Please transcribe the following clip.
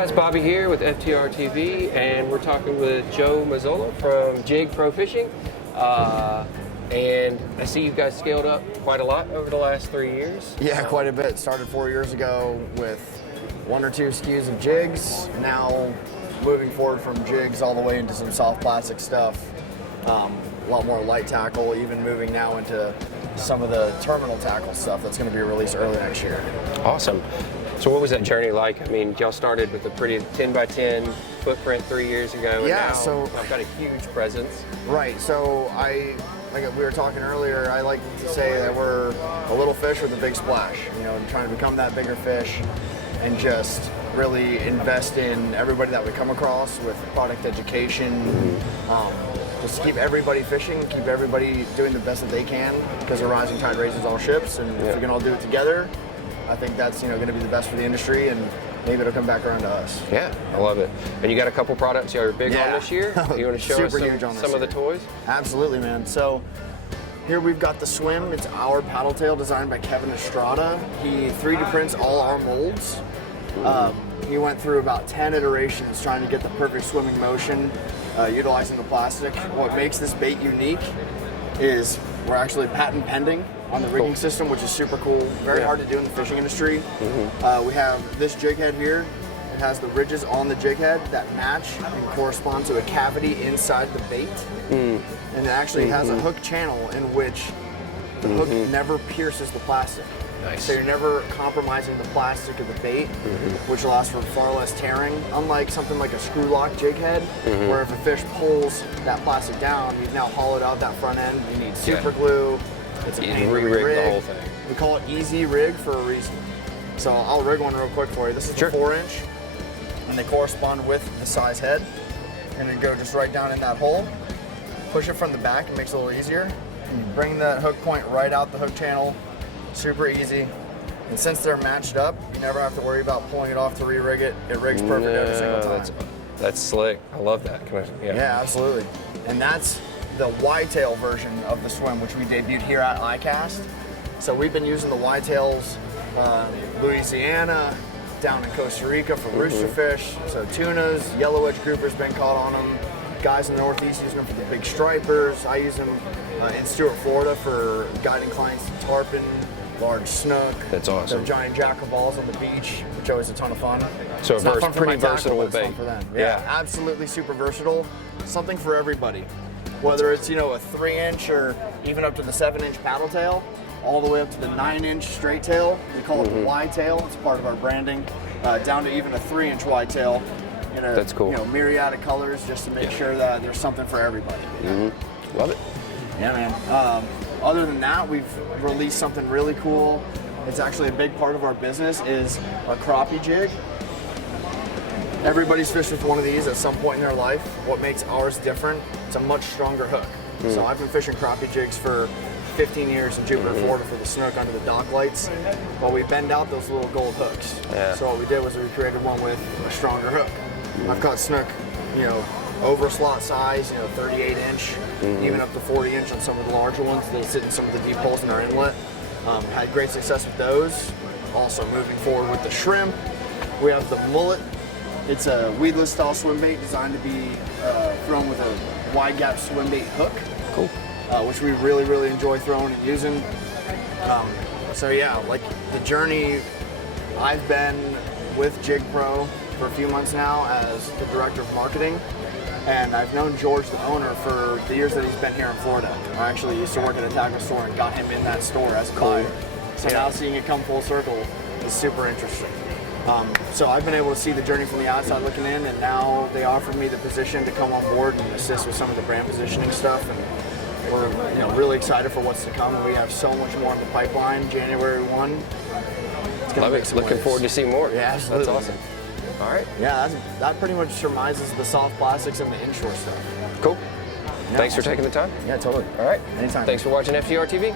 guys, Bobby here with FTR TV, and we're talking with Joe Mizolla from JYG Pro Fishing. And I see you guys scaled up quite a lot over the last 3 years. Yeah, quite a bit. Started 4 years ago with 1 or 2 SKUs of jigs. Now moving forward from jigs all the way into some soft plastic stuff. A lot more light tackle, even moving now into some of the terminal tackle stuff that's going to be released early next year. Awesome. So what was that journey like? I mean, y'all started with a pretty 10x10 footprint 3 years ago, and now so I've got a huge presence. Right, so like we were talking earlier, I like to say that we're a little fish with a big splash, you know, trying to become that bigger fish and just really invest in everybody that we come across with product education, just to keep everybody fishing, keep everybody doing the best that they can, because a rising tide raises all ships, and if we can all do it together, I think that's going to be the best for the industry, and maybe it'll come back around to us. Yeah, I love it. And you got a couple products you're big on this year. You want to show us some of the toys? Absolutely, man. So here we've got the Swym. It's our paddle tail designed by Kevin Estrada. He 3D prints all our molds. He went through about 10 iterations trying to get the perfect swimming motion, utilizing the plastic. What makes this bait unique is we're actually patent pending on the rigging system, which is super cool. Very hard to do in the fishing industry. We have this jig head here. It has the ridges on the jig head that match and correspond to a cavity inside the bait. And it actually has a hook channel in which the hook never pierces the plastic. Nice. So you're never compromising the plastic of the bait, which allows for far less tearing. Unlike something like a screw lock jig head, where if a fish pulls that plastic down, you've now hollowed out that front end. You need super glue. It's a pain to re-rig the whole thing. We call it easy rig for a reason. So I'll rig one real quick for you. This is a 4-inch, and they correspond with the size head. You're gonna go just right down in that hole. Push it from the back, it makes it a little easier. And you bring that hook point right out the hook channel. Super easy. And since they're matched up, you never have to worry about pulling it off to re-rig it. It rigs perfect every single time. That's slick. I love that. Yeah, absolutely. And that's the Y-tail version of the Swym, which we debuted here at ICAST. So we've been using the Y-tails Louisiana, down in Costa Rica for rooster fish. So tunas, yellow edge groupers been caught on them. Guys in the Northeast using them for the big stripers. I use them in Stuart, Florida for guiding clients to tarpon, large snook. That's awesome. The giant jackerballs on the beach, which always a ton of fun. So a pretty versatile bait. For them. Yeah, absolutely super versatile. Something for everybody. Whether it's, a 3-inch or even up to the 7-inch paddle tail, all the way up to the 9-inch straight tail. We call it the Y-tail. It's part of our branding. Down to even a 3-inch Y-tail. That's cool. Myriad of colors, just to make sure that there's something for everybody. Love it. Yeah, man. Other than that, we've released something really cool. It's actually a big part of our business is a crappie jig. Everybody's fished with one of these at some point in their life. What makes ours different? It's a much stronger hook. So I've been fishing crappie jigs for 15 years in Jupiter, Florida for the snook under the dock lights. Well, we bend out those little gold hooks. So what we did was we created one with a stronger hook. I've caught snook, over slot size, 38-inch, even up to 40-inch on some of the larger ones. They sit in some of the deep holes in our inlet. Had great success with those. Also moving forward with the shrimp, we have the mullet. It's a weedless style swim bait designed to be thrown with a wide gap swim bait hook. Cool. Which we really, really enjoy throwing and using. So yeah, like the journey, I've been with JYG Pro for a few months now as the director of marketing, and I've known George, the owner, for the years that he's been here in Florida. I actually used to work at a tackle store and got him in that store as a buyer. So now seeing it come full circle is super interesting. So I've been able to see the journey from the outside looking in, and now they offered me the position to come on board and assist with some of the brand positioning stuff. And we're really excited for what's to come, and we have so much more in the pipeline. January 1. It's gonna Love it. Looking forward to see more. Yeah, absolutely. That's awesome. All right. Yeah, that pretty much surmises the soft plastics and the inshore stuff. Cool. Thanks for taking the time. Yeah, totally. All right. Anytime. Thanks for watching FTR TV.